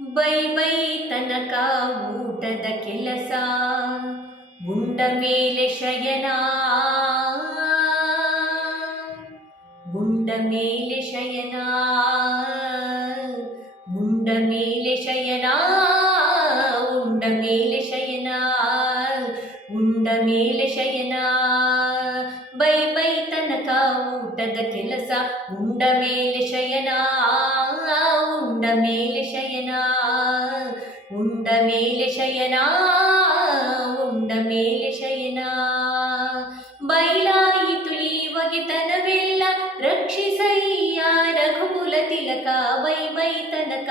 Bye bye ತನಕ ಊಟದ ಕೆಲಸ ಗುಂಡ ಮೇಲೆ ಶಯನ ಗುಂಡ ಮೇಲೆ ಶಯನ ಗುಂಡ ಮೇಲೆ ಶಯನ ಉಂಡ ಮೇಲೆ ಶಯನ ಉಂಡ ಮೇಲೆ ಶಯನ ಬೈ ಬೈ ತನಕ ಊಟದ ಕೆಲಸ ಉಂಡ ಮೇಲೆ ಶಯನ ಉಂಡ ಮೇಲೆ ಶಯನ ಉಂಡ ಮೇಲೆ ಶಯನ ಉಂಡ ಮೇಲೆ ಶಯನ ಬೈಲಾಯಿತು ಈ ಒಗೆತನವೆಲ್ಲ ರಕ್ಷಿಸಯ್ಯ ರಘುಕುಲ ತಿಲಕ ಬೈ ಬೈ ತನಕ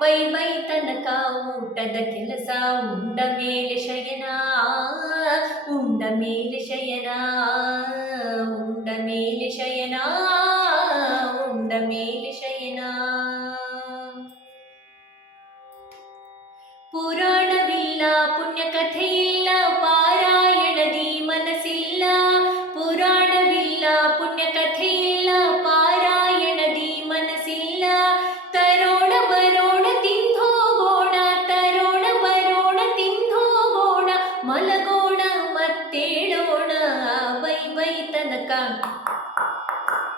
ಬೈ ಬೈ ತನಕ ಊಟದ ಕೆಲಸ ಉಂಡ ಮೇಲೆ ಶಯನ ಉಂಡ ಮೇಲೆ ಶಯನ ಪುರಾಣವಿಲ್ಲ ಪುಣ್ಯಕಥೆಯಿಲ್ಲ ಪಾರಾಯಣದಿ ಮನಸ್ಸಿಲ್ಲ ಪುರಾಣವಿಲ್ಲ ಪುಣ್ಯಕಥೆಯಿಲ್ಲ ಪಾರಾಯಣದಿ ಮನಸ್ಸಿಲ್ಲ ತರೋಣ ಬರೋಣ ತಿಂದೋಗೋಣ ತರೋಣ ಬರೋಣ ತಿಂದೋಗೋಣ ಮಲಗೋಣ ಮತ್ತೇಳೋಣ ಬೈ ಬೈ ತನಕ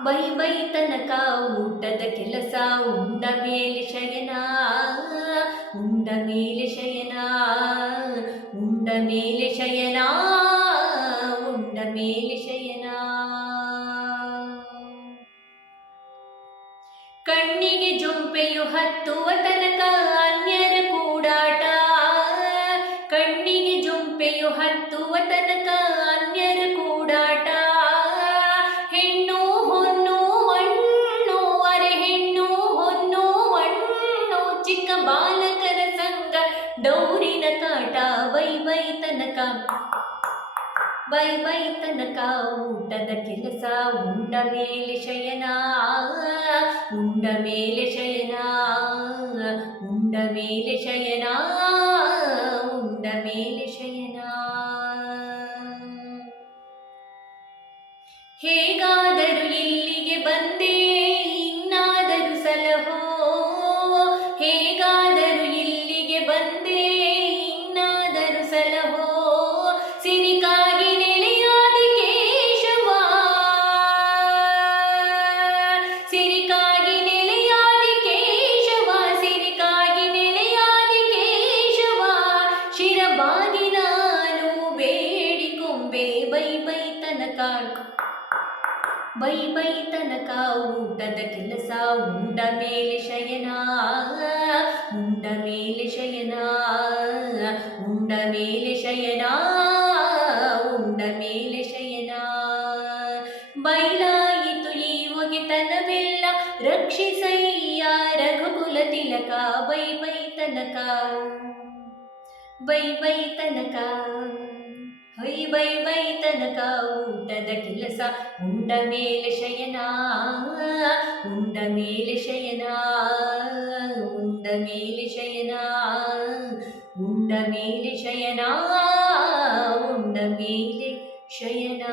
ಬೈ ಬೈ ತನಕ ಊಟದ ಕೆಲಸ ಉಂಡ ಮೇಲೆ ಶಯನ ಉಂಡ ಮೇಲೆ ಮೇಲೆ ಶಯನ ಕಣ್ಣಿಗೆ ಜೊಂಪೆಯು ಹತ್ತುವ ತನಕ ಅನ್ಯರ ಕೂಡಾಟ. ಕಣ್ಣಿಗೆ ಜೊಂಪೆಯು ಹತ್ತುವ ತನಕ ಅನ್ಯರ ಕೂಡಾಟ. ಹೆಣ್ಣು ಹೊನ್ನು ಮಣ್ಣು, ಅರೆ ಹೆಣ್ಣು ಹೊನ್ನು ಮಣ್ಣು, ಚಿಕ್ಕ ಬಾಲಕರ ಸಂಘ, ಡೌರಿನ ಕಾಟ ವೈ ವೈ ತನಕ. ಬೈ ಬೈ ತನಕ ಊಟದ ಕೆಲಸ, ಉಂಡ ಮೇಲೆ ಶಯನ, ಉಂಡ ಮೇಲೆ ಶಯನ, ಉಂಡ ಮೇಲೆ ಶಯನ, ಉಂಡ ಮೇಲೆ ಶಯನ. ಹೇಗಾದರೂ ಇಲ್ಲಿಗೆ ಬಂದೆ? ತನಕ ಬೈ ಬೈ ತನಕ ಊಟದ ಕೆಲಸ ಉಂಡ ಮೇಲೆ ಶಯನ ಉಂಡ ಮೇಲೆ ಶಯನ ಉಂಡ ಮೇಲೆ ಶಯನ ಉಂಡ ಮೇಲೆ ಶಯನ ಬೈಲಾಯಿತು ಈ ಒಗೆತನವೆಲ್ಲ ರಕ್ಷಿಸಯ್ಯ ರಘುಕುಲ ತಿಲಕ ಬೈ ಬೈ ತನಕ ಬೈ ಬೈ ತನಕ ಹೈ ಬೈ ಬೈ ತನಕ ಊಟದ ಕೆಲಸ ಉಂಡ ಮೇಲೆ ಶಯನ ಉಂಡ ಮೇಲೆ ಶಯನ ಉಂಡ ಮೇಲೆ ಶಯನ ಉಂಡ ಮೇಲೆ ಶಯನ ಉಂಡ ಮೇಲೆ ಶಯನ